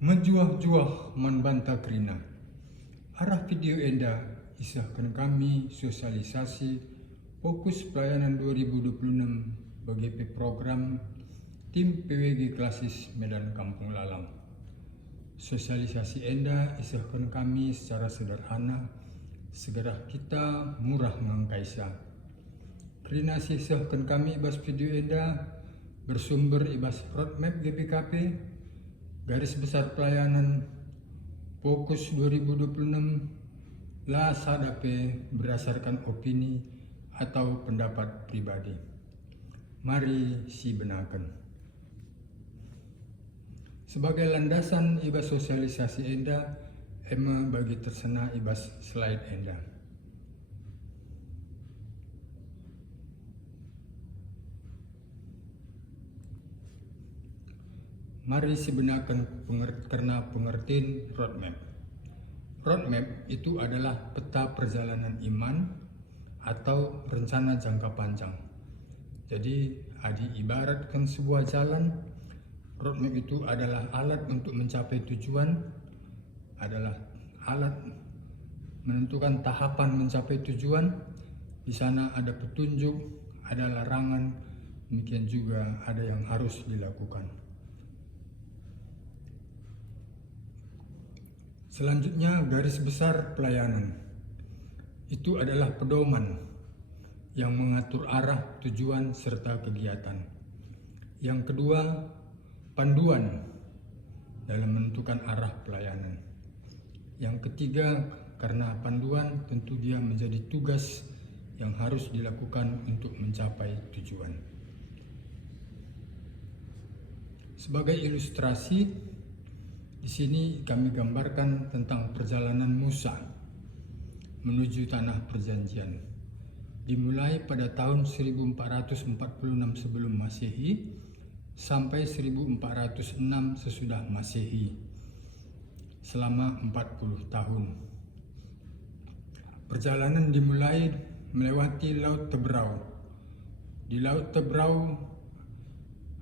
Menjuah-juah membantah kerina. Arah video enda isahkan kami sosialisasi fokus pelayanan 2026 bagi program tim PWG Klasis Medan Kampung Lalang. Sosialisasi enda isahkan kami secara sederhana, segera kita murah mengkaisa. Kerina sisahkan kami ibas video enda bersumber ibas roadmap GPKP, garis besar pelayanan fokus 2026 lah sadape berdasarkan opini atau pendapat pribadi. Mari si benakan. Sebagai landasan ibas sosialisasi enda, ema bagi tersena ibas slide enda. Mari sebenarkan karena pengertian roadmap. Roadmap itu adalah peta perjalanan iman atau rencana jangka panjang. Jadi, diibaratkan sebuah jalan, roadmap itu adalah alat untuk mencapai tujuan, adalah alat menentukan tahapan mencapai tujuan. Di sana ada petunjuk, ada larangan, demikian juga ada yang harus dilakukan. Selanjutnya, garis besar pelayanan. Itu adalah pedoman yang mengatur arah, tujuan, serta kegiatan. Yang kedua, panduan dalam menentukan arah pelayanan. Yang ketiga, karena panduan tentu dia menjadi tugas yang harus dilakukan untuk mencapai tujuan. Sebagai ilustrasi, di sini kami gambarkan tentang perjalanan Musa menuju tanah perjanjian. Dimulai pada tahun 1446 sebelum Masehi sampai 1406 sesudah Masehi, selama 40 tahun. Perjalanan dimulai melewati Laut Tebrau. Di Laut Tebrau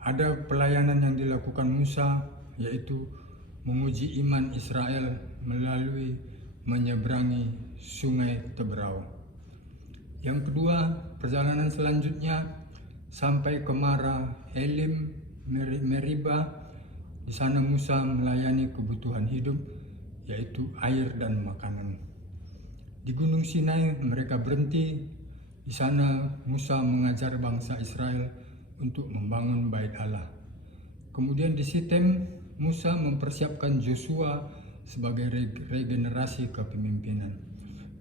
ada pelayanan yang dilakukan Musa, yaitu menguji iman Israel melalui menyeberangi Sungai Tebrau. Yang kedua, perjalanan selanjutnya sampai ke Mara, Elim, Meriba. Di sana Musa melayani kebutuhan hidup, yaitu air dan makanan. Di Gunung Sinai mereka berhenti. Di sana Musa mengajar bangsa Israel untuk membangun Bait Allah. Kemudian di Sitem Musa mempersiapkan Joshua sebagai regenerasi kepemimpinan.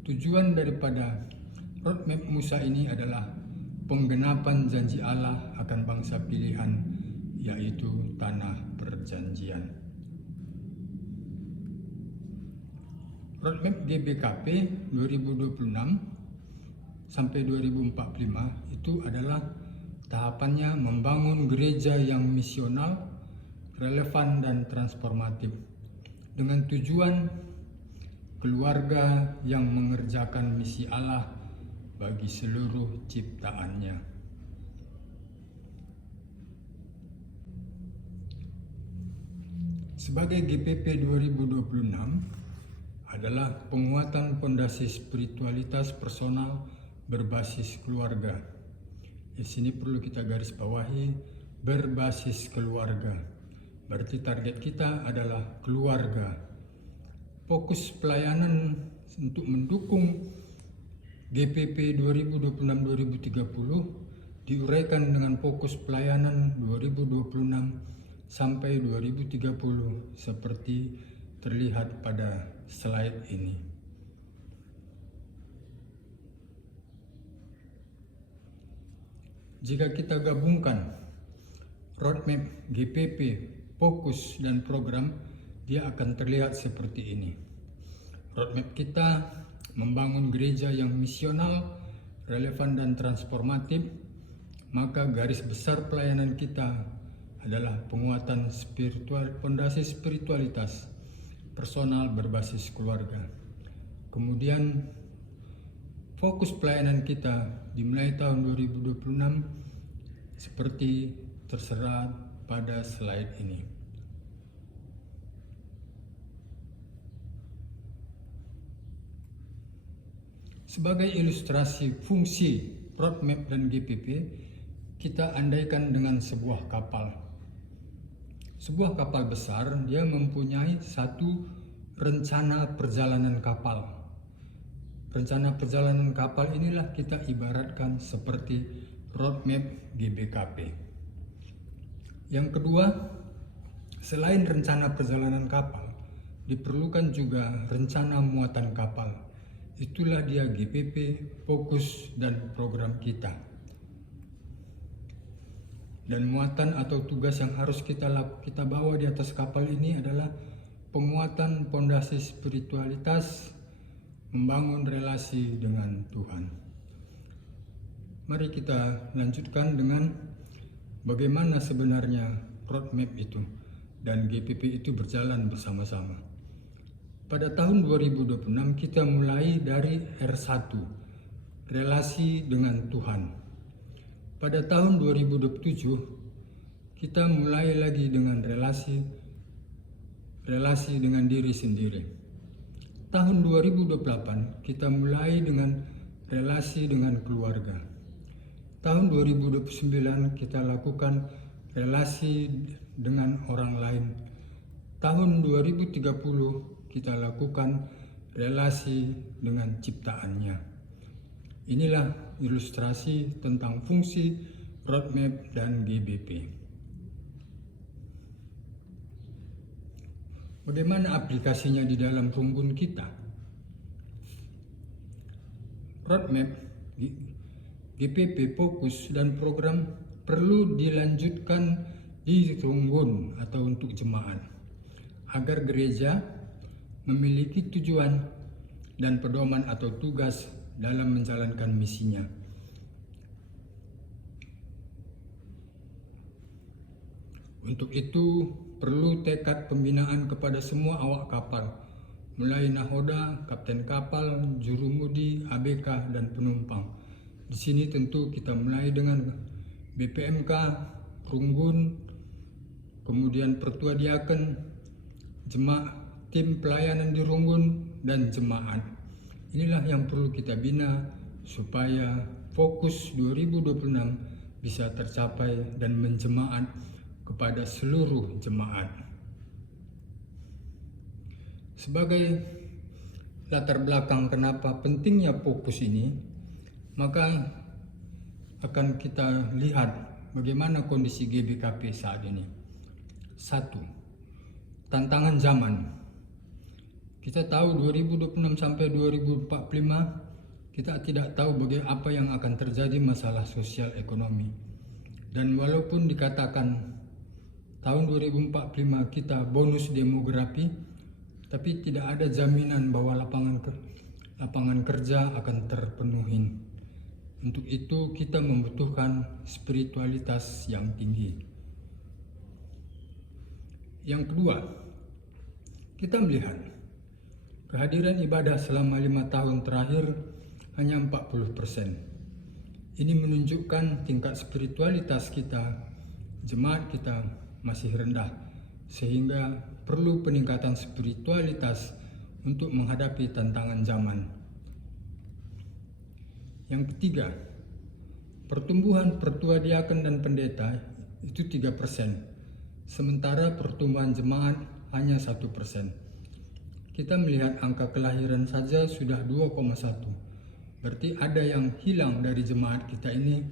Tujuan daripada roadmap Musa ini adalah penggenapan janji Allah akan bangsa pilihan, yaitu tanah perjanjian. Roadmap GBKP 2026 sampai 2045 itu adalah tahapannya membangun gereja yang misional, relevan dan transformatif, dengan tujuan keluarga yang mengerjakan misi Allah bagi seluruh ciptaannya. Sebagai GPP 2026 adalah penguatan fondasi spiritualitas personal berbasis keluarga. Di sini perlu kita garis bawahi, berbasis keluarga. Berarti target kita adalah keluarga. Fokus pelayanan untuk mendukung GPP 2026-2030 diuraikan dengan fokus pelayanan 2026 sampai 2030 seperti terlihat pada slide ini. Jika kita gabungkan roadmap GPP, fokus dan program, dia akan terlihat seperti ini. Roadmap kita membangun gereja yang misional, relevan dan transformatif. Maka garis besar pelayanan kita adalah penguatan fondasi spiritualitas personal berbasis keluarga. Kemudian fokus pelayanan kita dimulai tahun 2026 seperti terserah pada slide ini. Sebagai ilustrasi fungsi roadmap dan GPP, kita andaikan dengan sebuah kapal. Sebuah kapal besar, dia mempunyai satu rencana perjalanan kapal. Rencana perjalanan kapal inilah kita ibaratkan seperti roadmap GBKP. Yang kedua, selain rencana perjalanan kapal, diperlukan juga rencana muatan kapal. Itulah dia GPP, fokus, dan program kita. Dan muatan atau tugas yang harus kita bawa di atas kapal ini adalah penguatan pondasi spiritualitas, membangun relasi dengan Tuhan. Mari kita lanjutkan dengan bagaimana sebenarnya roadmap itu dan GPP itu berjalan bersama-sama. Pada tahun 2026 kita mulai dari R1, relasi dengan Tuhan. Pada tahun 2027 kita mulai lagi dengan relasi dengan diri sendiri. Tahun 2028 kita mulai dengan relasi dengan keluarga. Tahun 2029 kita lakukan relasi dengan orang lain. Tahun 2030 kita lakukan relasi dengan ciptaannya. Inilah ilustrasi tentang fungsi roadmap dan GBP. Bagaimana aplikasinya di dalam runggun kita? Roadmap, GPP, fokus, dan program perlu dilanjutkan di runggun atau untuk jemaat agar gereja memiliki tujuan dan pedoman atau tugas dalam menjalankan misinya. Untuk itu perlu tekad pembinaan kepada semua awak kapal, mulai nahoda, kapten kapal, jurumudi, ABK, dan penumpang. Di sini tentu kita mulai dengan BPMK, runggun, kemudian pertua diaken, jemaat, tim pelayanan di runggun, dan jemaat. Inilah yang perlu kita bina supaya fokus 2026 bisa tercapai dan menjemaat kepada seluruh jemaat. Sebagai latar belakang kenapa pentingnya fokus ini, maka akan kita lihat bagaimana kondisi GBKP saat ini. 1. Tantangan zaman. Kita tahu 2026 sampai 2045 kita tidak tahu apa yang akan terjadi masalah sosial ekonomi. Dan walaupun dikatakan tahun 2045 kita bonus demografi, tapi tidak ada jaminan bahwa lapangan kerja akan terpenuhi. Untuk itu kita membutuhkan spiritualitas yang tinggi. Yang kedua, kita melihat kehadiran ibadah selama 5 tahun terakhir hanya 40%. Ini menunjukkan tingkat spiritualitas kita, jemaat kita masih rendah, sehingga perlu peningkatan spiritualitas untuk menghadapi tantangan zaman. Yang ketiga, pertumbuhan pertua diaken dan pendeta itu 3%, sementara pertumbuhan jemaat hanya 1%. Kita melihat angka kelahiran saja sudah 2,1. Berarti ada yang hilang dari jemaat kita ini,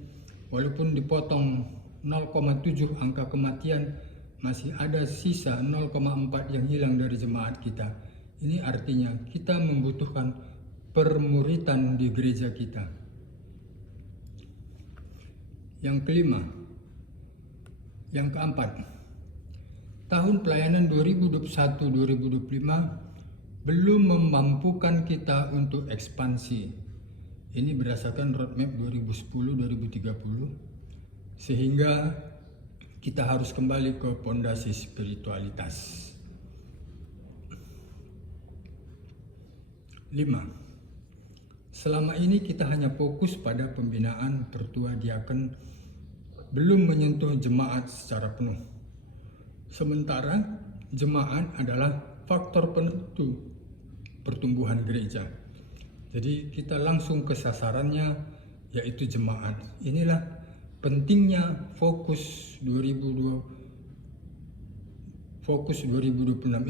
walaupun dipotong 0,7 angka kematian, masih ada sisa 0,4 yang hilang dari jemaat kita. Ini artinya kita membutuhkan permuritan di gereja kita. Yang kelima, yang keempat, tahun pelayanan 2021-2025 belum memampukan kita untuk ekspansi. Ini berdasarkan roadmap 2010-2030, sehingga kita harus kembali ke pondasi spiritualitas. 5. Selama ini kita hanya fokus pada pembinaan pertua diaken, belum menyentuh jemaat secara penuh. Sementara jemaat adalah faktor penentu pertumbuhan gereja. Jadi kita langsung ke sasarannya, yaitu jemaat. Inilah pentingnya fokus 2026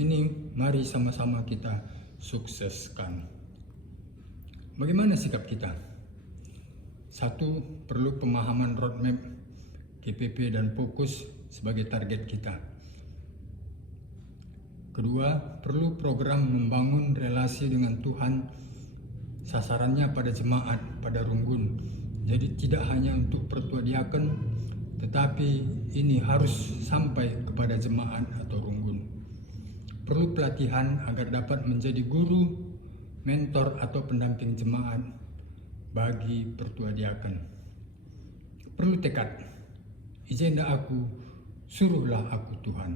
ini. Mari sama-sama kita sukseskan. Bagaimana sikap kita? Satu, perlu pemahaman roadmap GPP dan fokus sebagai target kita. Kedua, perlu program membangun relasi dengan Tuhan, sasarannya pada jemaat, pada runggun. Jadi tidak hanya untuk pertua diaken, tetapi ini harus sampai kepada jemaat atau runggun. Perlu pelatihan agar dapat menjadi guru, mentor atau pendamping jemaat bagi pertua diaken. Perlu tekad, ijenda aku, suruhlah aku Tuhan.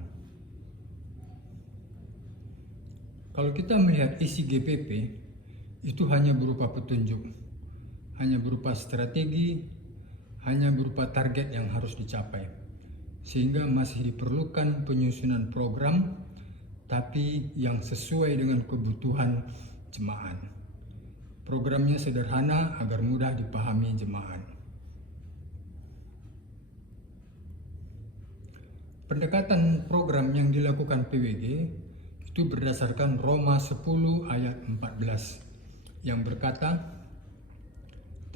Kalau kita melihat isi GPP, itu hanya berupa petunjuk, hanya berupa strategi, hanya berupa target yang harus dicapai. Sehingga masih diperlukan penyusunan program, tapi yang sesuai dengan kebutuhan jemaat. Programnya sederhana agar mudah dipahami jemaat. Pendekatan program yang dilakukan PWG itu berdasarkan Roma 10 ayat 14 yang berkata,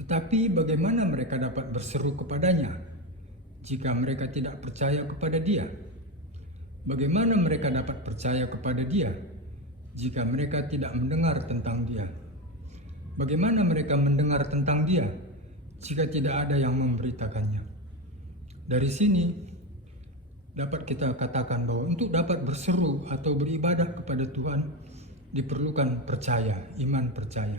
tetapi bagaimana mereka dapat berseru kepadanya jika mereka tidak percaya kepada Dia? Bagaimana mereka dapat percaya kepada Dia jika mereka tidak mendengar tentang Dia? Bagaimana mereka mendengar tentang Dia jika tidak ada yang memberitakannya? Dari sini dapat kita katakan bahwa untuk dapat berseru atau beribadah kepada Tuhan diperlukan percaya, iman percaya.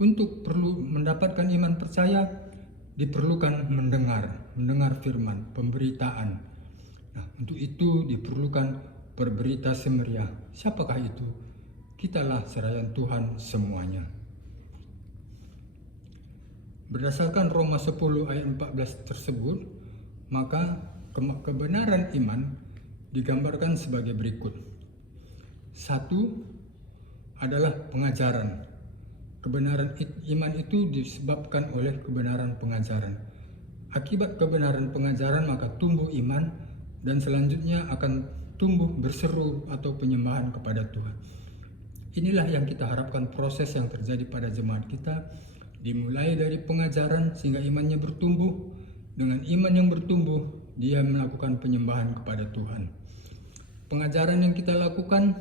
Untuk perlu mendapatkan iman percaya diperlukan mendengar firman, pemberitaan. Nah, untuk itu diperlukan berberita semeriah. Siapakah itu? Kitalah serayaan Tuhan semuanya. Berdasarkan Roma 10 ayat 14 tersebut, maka kebenaran iman digambarkan sebagai berikut. Satu adalah pengajaran. Kebenaran iman itu disebabkan oleh kebenaran pengajaran. Akibat kebenaran pengajaran maka tumbuh iman dan selanjutnya akan tumbuh berseru atau penyembahan kepada Tuhan. Inilah yang kita harapkan proses yang terjadi pada jemaat kita, dimulai dari pengajaran sehingga imannya bertumbuh. Dengan iman yang bertumbuh, dia melakukan penyembahan kepada Tuhan. Pengajaran yang kita lakukan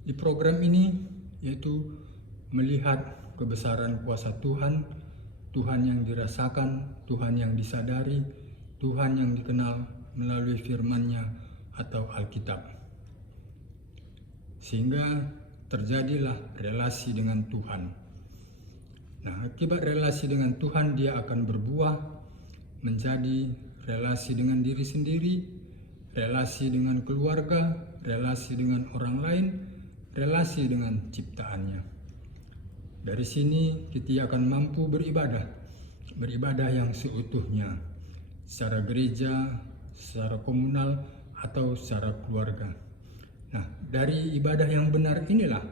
di program ini yaitu melihat kebesaran kuasa Tuhan, Tuhan yang dirasakan, Tuhan yang disadari, Tuhan yang dikenal melalui firman-Nya atau Alkitab. Sehingga terjadilah relasi dengan Tuhan. Nah, akibat relasi dengan Tuhan dia akan berbuah menjadi relasi dengan diri sendiri, relasi dengan keluarga, relasi dengan orang lain, relasi dengan ciptaannya. Dari sini kita akan mampu beribadah yang seutuhnya, secara gereja, secara komunal, atau secara keluarga. Nah, dari ibadah yang benar inilah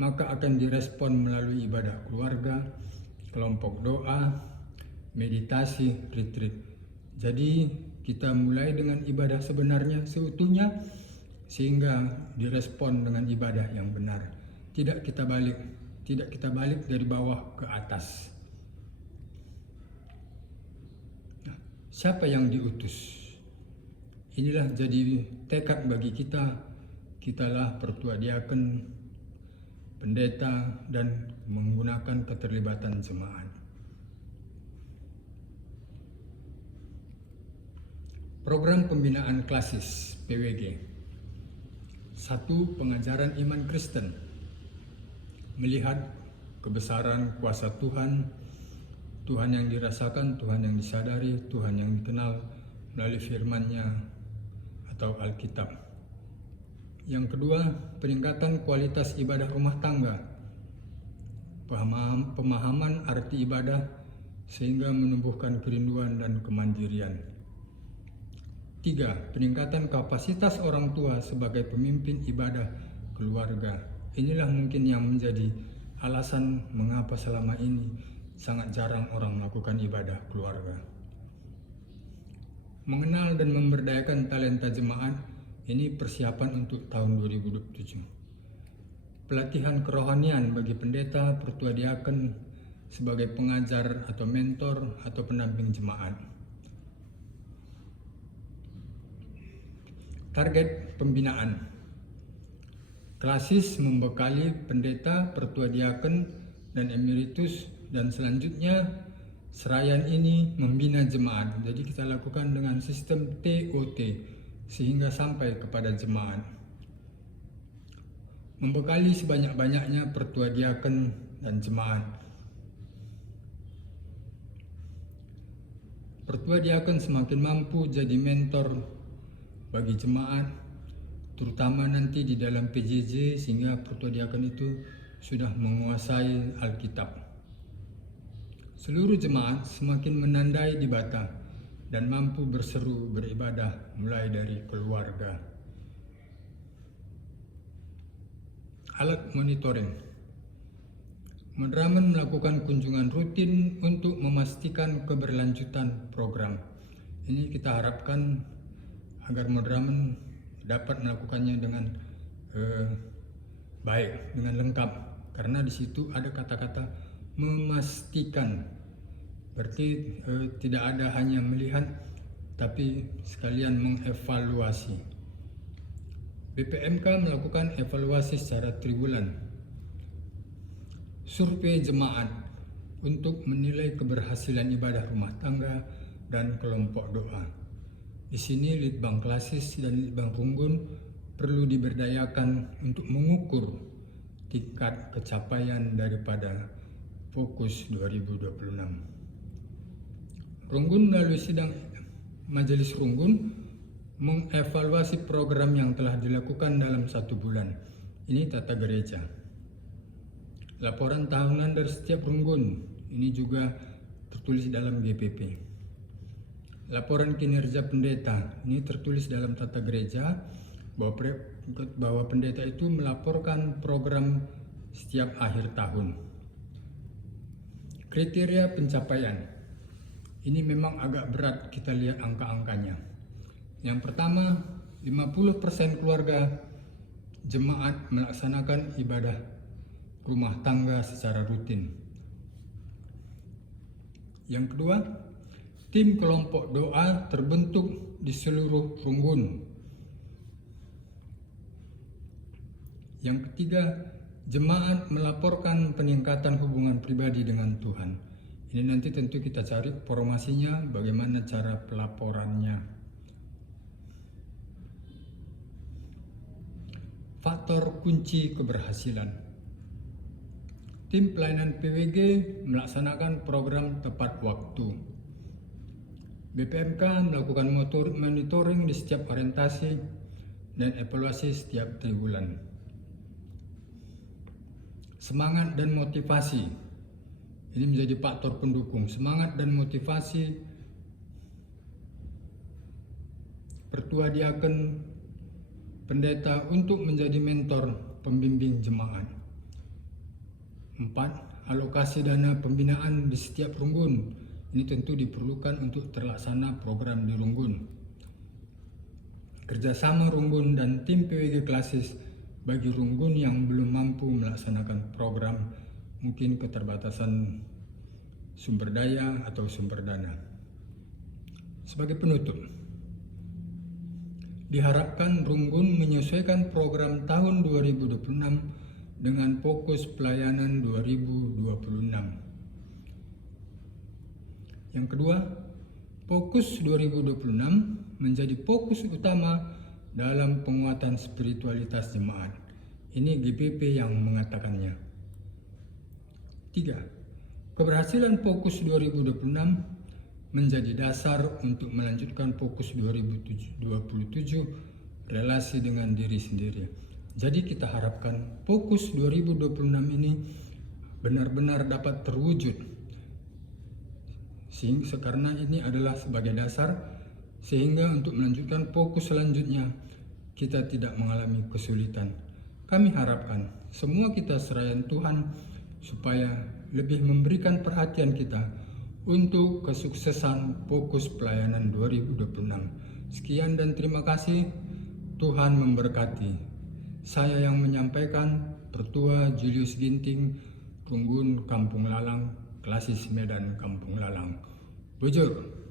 maka akan direspon melalui ibadah keluarga, kelompok doa, meditasi, retreat. Jadi kita mulai dengan ibadah sebenarnya seutuhnya sehingga direspon dengan ibadah yang benar. Tidak kita balik dari bawah ke atas. Nah, siapa yang diutus? Inilah jadi tekad bagi kita. Kitalah pertua diaken, pendeta, dan menggunakan keterlibatan jemaat. Program pembinaan klasis PWG. 1. Pengajaran iman Kristen. Melihat kebesaran kuasa Tuhan, Tuhan yang dirasakan, Tuhan yang disadari, Tuhan yang dikenal melalui firman-Nya atau Alkitab. Yang kedua, peningkatan kualitas ibadah rumah tangga. Pemahaman arti ibadah sehingga menumbuhkan kerinduan dan kemandirian. 3. Peningkatan kapasitas orang tua sebagai pemimpin ibadah keluarga. Inilah mungkin yang menjadi alasan mengapa selama ini sangat jarang orang melakukan ibadah keluarga. Mengenal dan memberdayakan talenta jemaat ini persiapan untuk tahun 2027. Pelatihan kerohanian bagi pendeta, pertua diaken sebagai pengajar atau mentor atau pendamping jemaat. Target pembinaan. Klasis membekali pendeta, pertua diaken, dan emeritus, dan selanjutnya seraian ini membina jemaat. Jadi kita lakukan dengan sistem TOT sehingga sampai kepada jemaat. Membekali sebanyak-banyaknya pertua diaken dan jemaat. Pertua diaken semakin mampu jadi mentor bagi jemaat, terutama nanti di dalam PJJ, sehingga pertua diaken itu sudah menguasai Alkitab. Seluruh jemaat semakin menandai di bata dan mampu berseru beribadah mulai dari keluarga. Alat monitoring. Madramen melakukan kunjungan rutin untuk memastikan keberlanjutan program. Ini kita harapkan agar Madramen dapat melakukannya dengan baik, dengan lengkap, karena di situ ada kata-kata memastikan. Berarti tidak ada hanya melihat, tapi sekalian mengevaluasi. BPMK melakukan evaluasi secara triwulan. Survei jemaat untuk menilai keberhasilan ibadah rumah tangga dan kelompok doa. Di sini Litbang Klasis dan Litbang Runggun perlu diberdayakan untuk mengukur tingkat kecapaian daripada Fokus 2026. Runggun melalui sidang Majelis Runggun mengevaluasi program yang telah dilakukan dalam 1 bulan. Ini tata gereja. Laporan tahunan dari setiap Runggun, ini juga tertulis dalam GPP. Laporan kinerja pendeta, ini tertulis dalam tata gereja bahwa pendeta itu melaporkan program setiap akhir tahun. Kriteria pencapaian, ini memang agak berat kita lihat angka-angkanya. Yang pertama, 50% keluarga jemaat melaksanakan ibadah rumah tangga secara rutin. Yang kedua, tim kelompok doa terbentuk di seluruh Runggun. Yang ketiga, jemaat melaporkan peningkatan hubungan pribadi dengan Tuhan. Ini nanti tentu kita cari formasinya, bagaimana cara pelaporannya. Faktor kunci keberhasilan. Tim pelayanan PWG melaksanakan program tepat waktu. BPMK melakukan monitoring di setiap orientasi dan evaluasi setiap triwulan. Semangat dan motivasi, ini menjadi faktor pendukung. Semangat dan motivasi pertua diaken pendeta untuk menjadi mentor pembimbing jemaat. 4. Alokasi dana pembinaan di setiap Runggun. Ini tentu diperlukan untuk terlaksana program di Runggun. Kerjasama Runggun dan tim PWG Klasis bagi Runggun yang belum mampu melaksanakan program, mungkin keterbatasan sumber daya atau sumber dana. Sebagai penutup, diharapkan Runggun menyesuaikan program tahun 2026 dengan fokus pelayanan 2026. Yang kedua, fokus 2026 menjadi fokus utama dalam penguatan spiritualitas jemaat. Ini GPP yang mengatakannya. 3. Keberhasilan fokus 2026 menjadi dasar untuk melanjutkan fokus 2027 relasi dengan diri sendiri. Jadi kita harapkan fokus 2026 ini benar-benar dapat terwujud. Karena ini adalah sebagai dasar sehingga untuk melanjutkan fokus selanjutnya kita tidak mengalami kesulitan. Kami harapkan semua kita serahkan Tuhan supaya lebih memberikan perhatian kita untuk kesuksesan fokus pelayanan 2026. Sekian dan terima kasih. Tuhan memberkati. Saya yang menyampaikan, Pertua Julius Ginting, Tunggun Kampung Lalang, Klasis Medan Kampung Lalang. Bujur.